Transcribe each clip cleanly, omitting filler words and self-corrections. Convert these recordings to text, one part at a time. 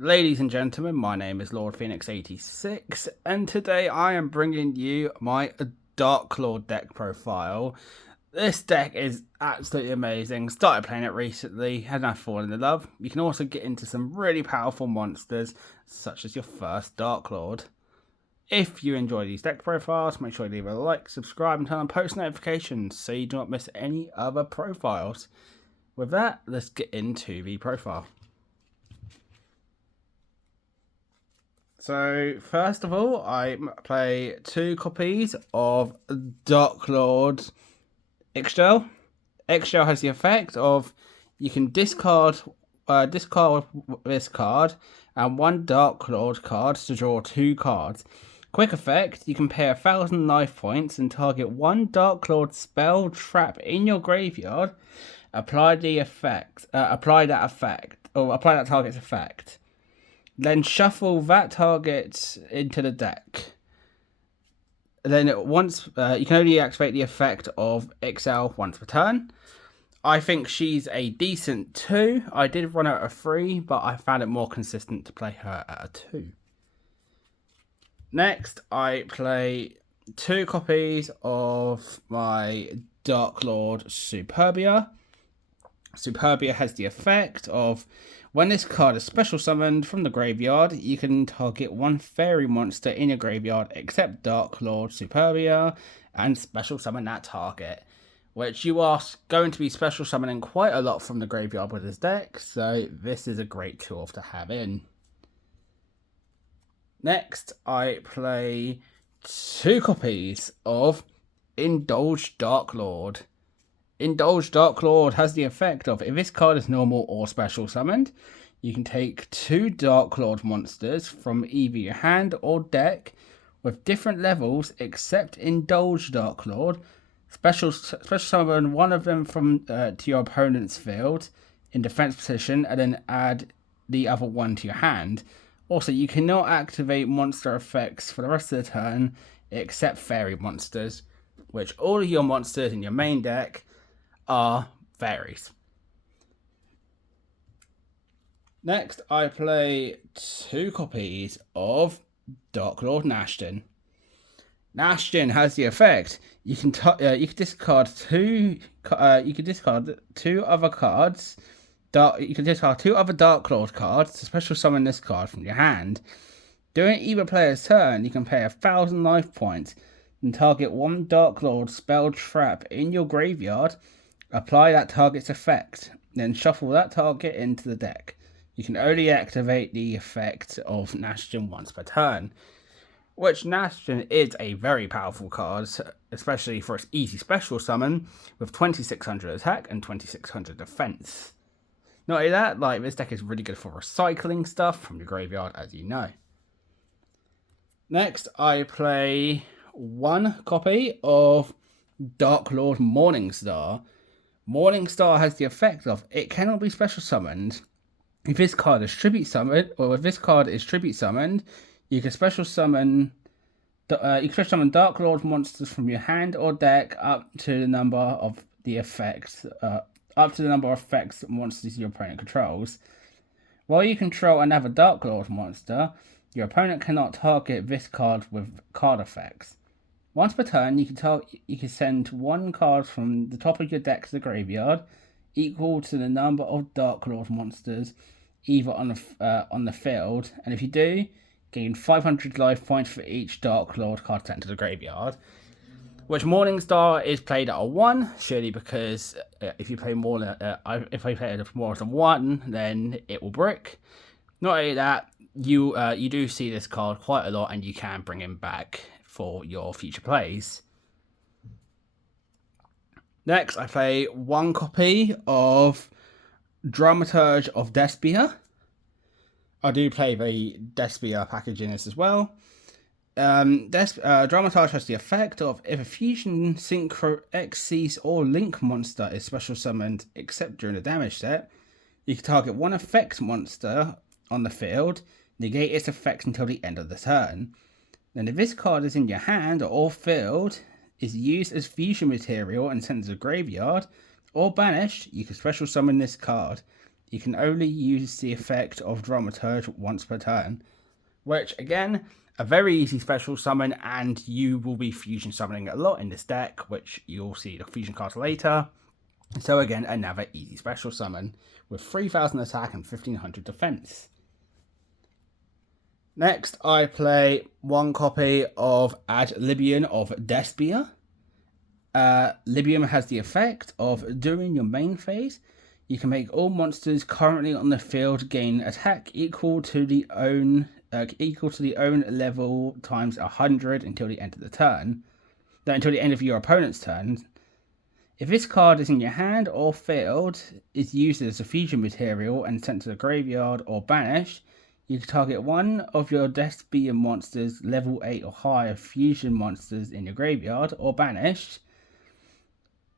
Ladies and gentlemen, my name is Lord Phoenix86, and today I am bringing you my Darklord deck profile. This deck is absolutely amazing. Started playing it recently, and I've fallen in love. You can also get into some really powerful monsters, such as your first Darklord. If you enjoy these deck profiles, make sure you leave a like, subscribe, and turn on post notifications so you do not miss any other profiles. With that, let's get into the profile. So, first of all, I play 2 copies of Darklord X-Gel. X-Gel has the effect of you can discard this card and 1 Darklord card to draw 2 cards. Quick effect, you can pay 1,000 life points and target 1 Darklord spell trap in your graveyard. Apply that target's effect. Then shuffle that target into the deck. Then once you can only activate the effect of XL once per turn. I think she's a decent 2. I did run her at a 3, but I found it more consistent to play her at a 2. Next, I play 2 copies of my Darklord Superbia. Superbia has the effect of when this card is special summoned from the graveyard, you can target 1 fairy monster in your graveyard except Darklord Superbia and special summon that target, which you are going to be special summoning quite a lot from the graveyard with this deck, so this is a great tool to have in. Next, I play 2 copies of Indulge Darklord. Indulge Darklord has the effect of if this card is normal or special summoned, you can take 2 Darklord monsters from either your hand or deck with different levels except Indulge Darklord. Special summon 1 of them from to your opponent's field in defense position and then add the other 1 to your hand. Also, you cannot activate monster effects for the rest of the turn except fairy monsters, which all of your monsters in your main deck are fairies. Next, I play 2 copies of Darklord Nashton. Nashton has the effect you can discard 2 other cards. You can discard 2 other Darklord cards to special summon this card from your hand. During either player's turn, you can pay 1,000 life points and target 1 Darklord spell trap in your graveyard. Apply that target's effect, then shuffle that target into the deck. You can only activate the effect of Nashton once per turn, which Nashton is a very powerful card, especially for its easy special summon with 2600 attack and 2600 defense. Not only that, this deck is really good for recycling stuff from your graveyard, as you know. Next, I play 1 copy of Darklord Morningstar. Morningstar has the effect of it cannot be special summoned. If this card is tribute summoned, you can special summon Darklord monsters from your hand or deck up to the number of effects monsters your opponent controls. While you control another Darklord monster, your opponent cannot target this card with card effects. Once per turn, you can send 1 card from the top of your deck to the graveyard, equal to the number of Darklord monsters either on the field, and if you do, gain 500 life points for each Darklord card sent to the graveyard. Which Morningstar is played at a 1, surely because if you play more than if I play it more than 1, then it will brick. Not only that, you do see this card quite a lot, and you can bring him back for your future plays. Next, I play 1 copy of Dramaturge of Despia. I do play the Despia package in this as well. Dramaturge has the effect of if a Fusion, Synchro, Xyz, or Link monster is special summoned except during the damage step, you can target 1 effect monster on the field, negate its effects until the end of the turn. Then if this card is in your hand or field, is used as fusion material and sent to the graveyard, or banished, you can special summon this card. you can only use the effect of Dramaturge once per turn. Which, again, a very easy special summon, and you will be fusion summoning a lot in this deck, which you'll see the fusion cards later. So again, another easy special summon with 3000 attack and 1500 defense. Next, I play one copy of Ad Libium of Despia. Libium has the effect of, during your main phase, you can make all monsters currently on the field gain attack equal to the own level times 100 until the end of the turn. Until the end of your opponent's turn. If this card is in your hand or field, is used as a fusion material and sent to the graveyard or banished, you can target one of your Despia monsters level 8 or higher fusion monsters in your graveyard or banished.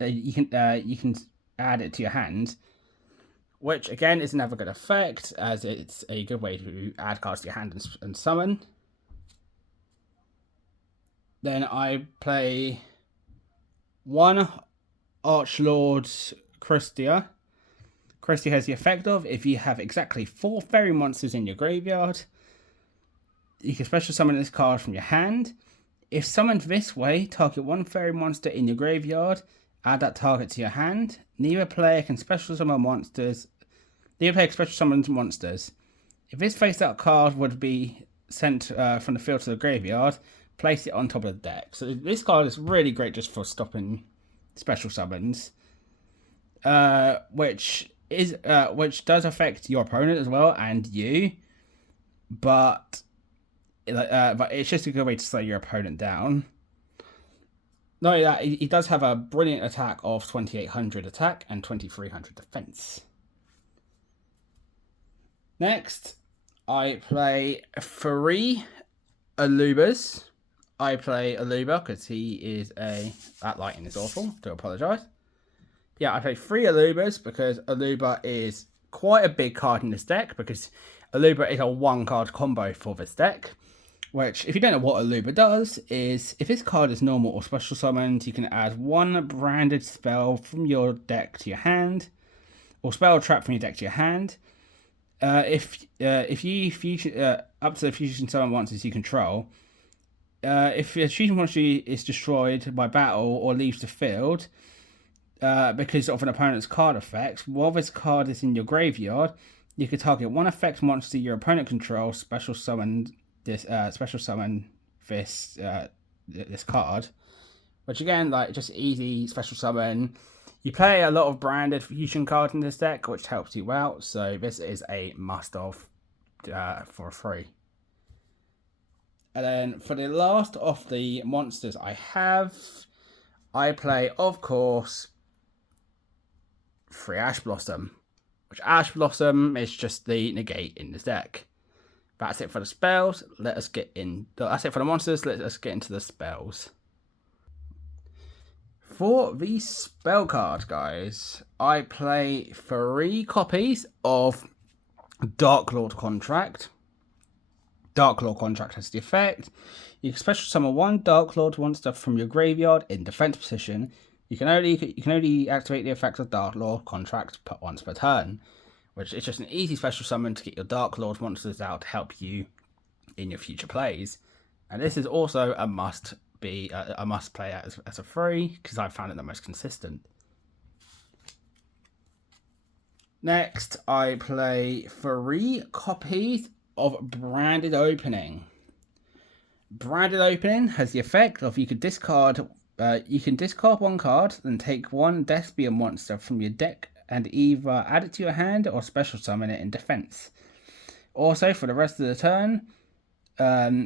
You can add it to your hand, which again is another good effect, as it's a good way to add cards to your hand and summon. Then I play one Archlord Christia. Christia has the effect of, if you have exactly 4 fairy monsters in your graveyard, you can special summon this card from your hand. If summoned this way, target one fairy monster in your graveyard, add that target to your hand. Neither player can special summon monsters. If this face out card would be sent from the field to the graveyard, place it on top of the deck. So this card is really great just for stopping special summons, which does affect your opponent as well and you, but it's just a good way to slow your opponent down. Not only that, he does have a brilliant attack of 2800 attack and 2300 defense. Next, I play 3 Alubas. I play Aluba because he is that lighting is awful. Do apologise. Yeah, I play 3 Alubas because Aluba is quite a big card in this deck, because Aluba is a 1-card combo for this deck. Which, if you don't know what Aluba does, is if this card is normal or special summoned, you can add 1 branded spell from your deck to your hand, or spell trap from your deck to your hand. If you fusion up to the fusion summon monsters you control, if a fusion monster is destroyed by battle or leaves the field because of an opponent's card effect, while this card is in your graveyard, you can target one effect monster your opponent controls, special summon this card, which again, like, just easy special summon. You play a lot of branded fusion cards in this deck, which helps you out, so this is a must-have for free. And then for the last of the monsters I play, of course, 3 Ash Blossom, which Ash Blossom is just the negate in this deck. That's it for the spells. That's it for the monsters. Let us get into the spells. For the spell card, guys, I play 3 copies of Darklord Contract. Darklord Contract has the effect: you can special summon 1 Darklord monster from your graveyard in defense position. You can only activate the effect of Darklord Contract once per turn, which is just an easy special summon to get your Darklord monsters out to help you in your future plays. And this is also a must play as a free, because I found it the most consistent. Next, I play 3 copies of Branded Opening. Branded Opening has the effect of you can discard 1 card, then take 1 Despia monster from your deck and either add it to your hand or special summon it in defense. Also, for the rest of the turn,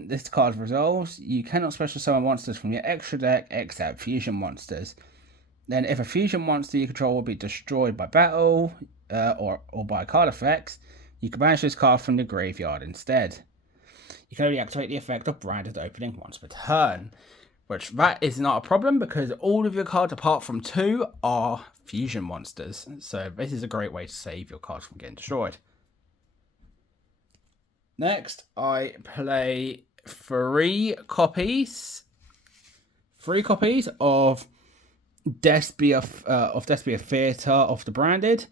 this card resolves. You cannot special summon monsters from your extra deck except fusion monsters. Then, if a fusion monster you control will be destroyed by battle or by card effects, you can banish this card from the graveyard instead. You can only activate the effect of Branded Opening once per turn, which that is not a problem because all of your cards apart from 2 are fusion monsters. So this is a great way to save your cards from getting destroyed. Next, I play 3 copies of Despia Theatre of the Branded.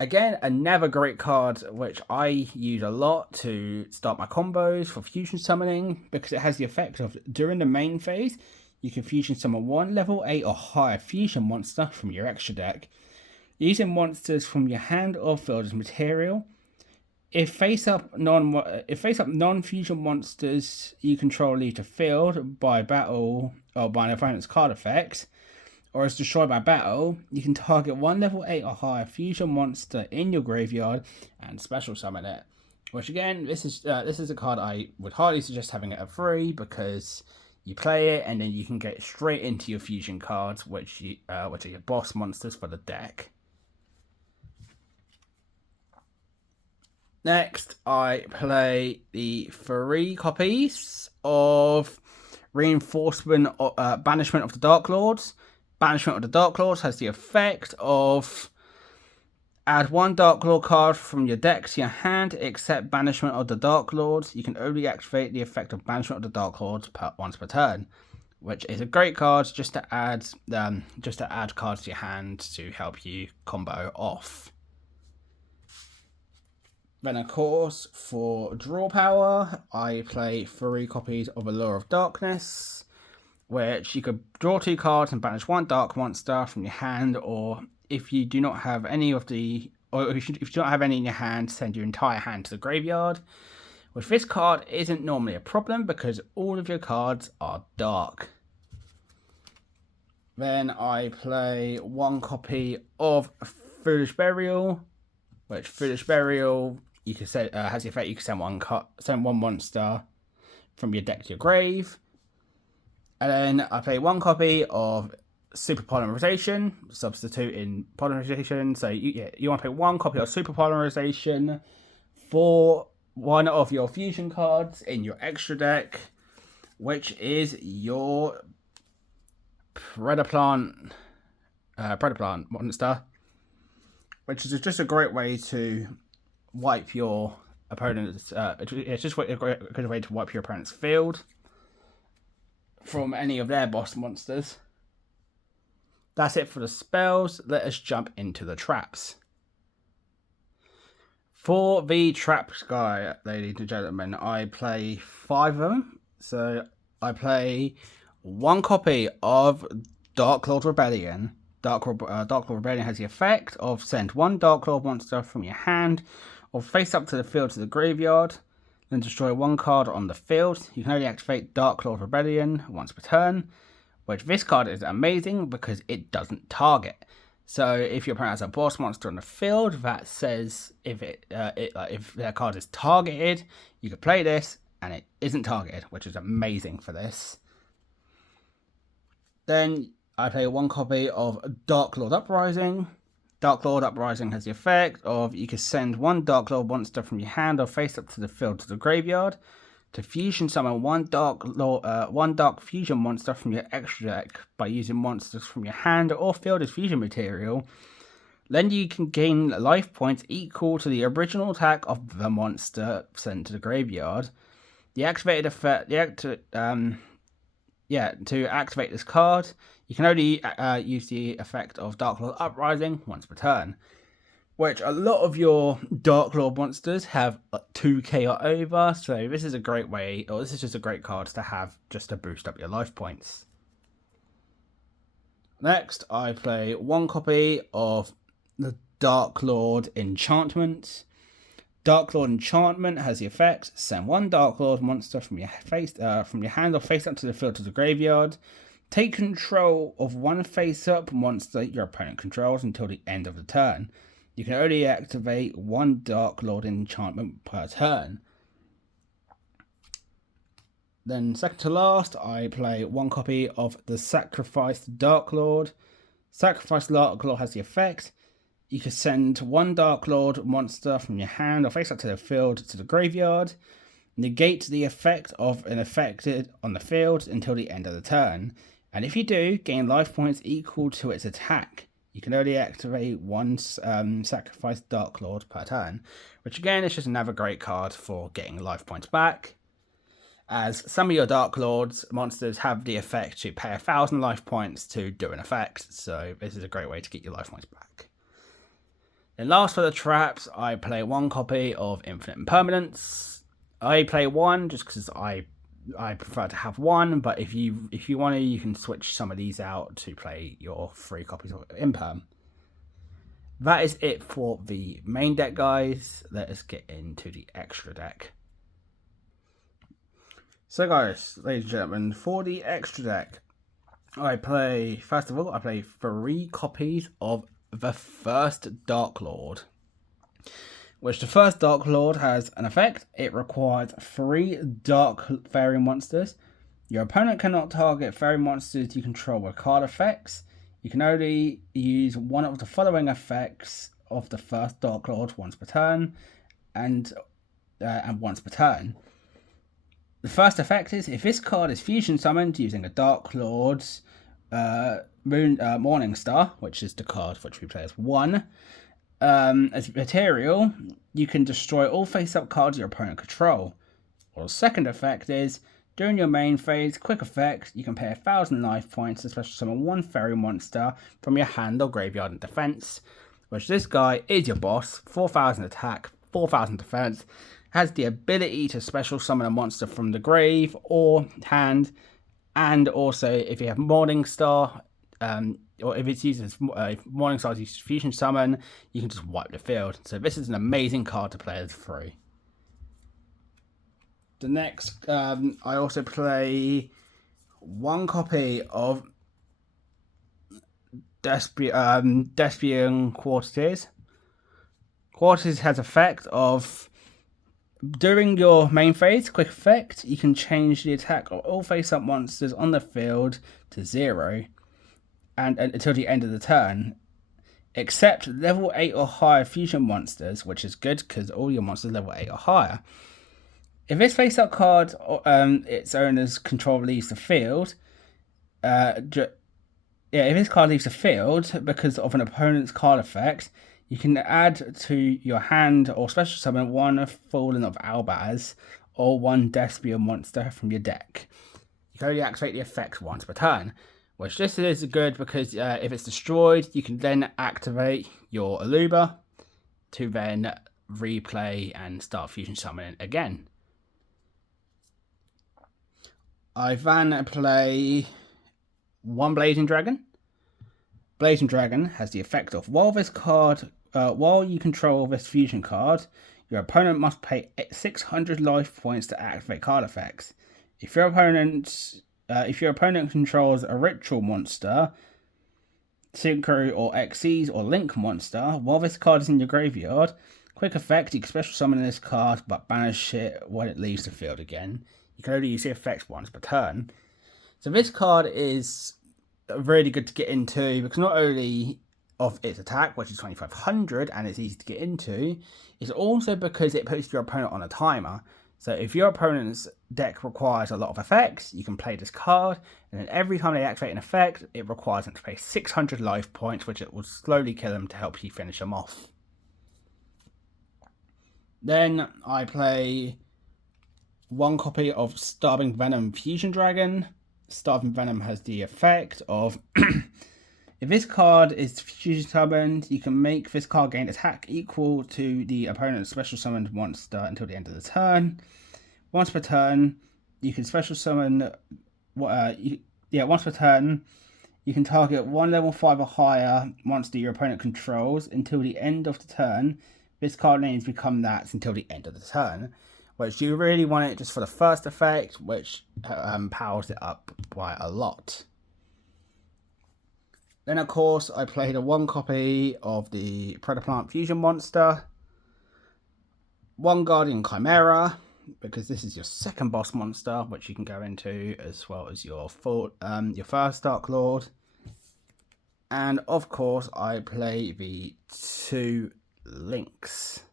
Again, another great card which I use a lot to start my combos for fusion summoning, because it has the effect of, during the main phase, you can fusion summon one level 8 or higher fusion monster from your extra deck, using monsters from your hand or field as material. If face up non-fusion monsters you control leave the field by battle or by an opponent's card effect, or is destroyed by battle, you can target one level 8 or higher fusion monster in your graveyard and special summon it. Which again, this is a card I would highly suggest having it at 3, because you play it and then you can get straight into your fusion cards, which are your boss monsters for the deck. Next, I play the 3 copies of Reinforcement, Banishment of the Darklords. Banishment of the Darklords has the effect of add one Darklord card from your deck to your hand, except Banishment of the Darklords. You can only activate the effect of Banishment of the Darklords once per turn, which is a great card just to add cards to your hand to help you combo off. Then, of course, for draw power, I play 3 copies of Allure of Darkness, which you could draw 2 cards and banish 1 dark monster from your hand, or if you do not have any if you do not have any in your hand, send your entire hand to the graveyard. Which this card isn't normally a problem because all of your cards are dark. Then I play 1 copy of Foolish Burial, which Foolish Burial you can say has the effect you can send one monster from your deck to your grave. And then I play 1 copy of Super Polymerization, substituting Polymerization. So you want to play 1 copy of Super Polymerization for one of your fusion cards in your extra deck, which is your Predaplant monster, which is just a great way to wipe your opponent's. It's just a good way to wipe your opponent's field from any of their boss monsters. That's it for the spells. Let us jump into the traps. For the traps guy, ladies and gentlemen, I play 5 of them. So I play 1 copy of Darklord Rebellion. Darklord Rebellion has the effect of send 1 Darklord monster from your hand or face up to the field to the graveyard, then destroy 1 card on the field. You can only activate Darklord Rebellion once per turn, which this card is amazing because it doesn't target. So if your opponent has a boss monster on the field, that says if their card is targeted, you can play this and it isn't targeted, which is amazing for this. Then I play 1 copy of Darklord Uprising. Darklord Uprising has the effect of you can send 1 Darklord monster from your hand or face up to the field to the graveyard to fusion summon 1 dark fusion monster from your extra deck by using monsters from your hand or field as fusion material. Then you can gain life points equal to the original attack of the monster sent to the graveyard. The activated effect, to activate this card, you can only use the effect of Darklord Uprising once per turn, which a lot of your Darklord monsters have 2k or over, so this is a great way, or this is just a great card to have just to boost up your life points. Next, I play 1 copy of the Darklord Enchantment. Darklord Enchantment has the effect: send 1 Darklord monster from your hand or face up to the field to the graveyard. Take control of 1 face-up monster your opponent controls until the end of the turn. You can only activate 1 Darklord Enchantment per turn. Then second to last, I play 1 copy of the Sacrificed Darklord. Sacrificed Darklord has the effect: you can send 1 Darklord monster from your hand or face up to the field to the graveyard. Negate the effect of an affected on the field until the end of the turn. And if you do, gain life points equal to its attack. You can only activate 1 Sacrificed Darklord per turn, which again is just another great card for getting life points back, as some of your Darklords monsters have the effect to pay 1,000 life points to do an effect, so this is a great way to get your life points back. Then last for the traps, I play 1 copy of Infinite Impermanence. I play 1 just because I prefer to have 1, but if you want to, you can switch some of these out to play your 3 copies of Imperm. That is it for the main deck, guys. Let us get into the extra deck. So guys, ladies and gentlemen, for the extra deck, first of all, I play 3 copies of the first Darklord. Which the first Darklord has an effect. It requires 3 Dark Fairy monsters. Your opponent cannot target fairy monsters you control with card effects. You can only use one of the following effects of the first Darklord once per turn, and once per turn. The first effect is, if this card is fusion summoned using a Darklord's Morning Star, which is the card which we play as 1, as material, you can destroy all face-up cards your opponent control. Or the second effect is, during your main phase, quick effect, you can pay 1,000 life points to special summon 1 fairy monster from your hand or graveyard in defense. Which this guy is your boss, 4,000 attack, 4,000 defense, has the ability to special summon a monster from the grave or hand, and also if you have Morning Star, or if it's used as Morning Star's used fusion summon, you can just wipe the field. So this is an amazing card to play as 3. The next, I also play 1 copy of Despian Quarters. Quarters has effect of, during your main phase, quick effect, you can change the attack of all face-up monsters on the field to 0. And until the end of the turn, except level 8 or higher fusion monsters, which is good because all your monsters are level 8 or higher. If this face-up card, its owner's control leaves the field, if this card leaves the field because of an opponent's card effect, you can add to your hand or special summon 1 Fallen of Albaz or 1 Despian monster from your deck. You can only activate the effect once per turn. Which this is good because if it's destroyed, you can then activate your Aluba to then replay and start fusion summoning again. I then play 1 Blazing Dragon. Blazing Dragon has the effect of, while you control this fusion card, your opponent must pay 600 life points to activate card effects. If your opponent controls a ritual monster, Synchro or Xyz or Link monster, while this card is in your graveyard, quick effect, you can special summon this card but banish it when it leaves the field again. You can only use the effects once per turn. So this card is really good to get into because not only of its attack, which is 2,500 and it's easy to get into, it's also because it puts your opponent on a timer. So if your opponent's deck requires a lot of effects, you can play this card, and then every time they activate an effect, it requires them to pay 600 life points, which it will slowly kill them to help you finish them off. Then I play 1 copy of Starving Venom Fusion Dragon. Starving Venom has the effect of, if this card is fusion summoned, you can make this card gain attack equal to the opponent's special summoned monster until the end of the turn. Once per turn, you can special summon. Once per turn, you can target 1 level 5 or higher monster your opponent controls until the end of the turn. This card names become that until the end of the turn. Which you really want it just for the first effect, which powers it up by a lot. Then, of course, I played 1 copy of the Predaplant Fusion Monster, 1 Guardian Chimera, because this is your second boss monster, which you can go into, as well as your first Darklord. And, of course, I play the 2 Links.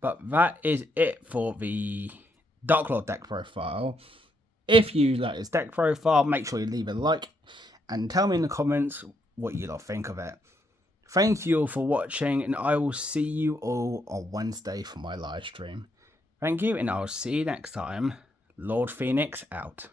But that is it for the Darklord deck profile. If you like this deck profile, make sure you leave a like and tell me in the comments what you lot think of it. Thank you all for watching, and I will see you all on Wednesday for my live stream. Thank you, and I will see you next time. Lord Phoenix out.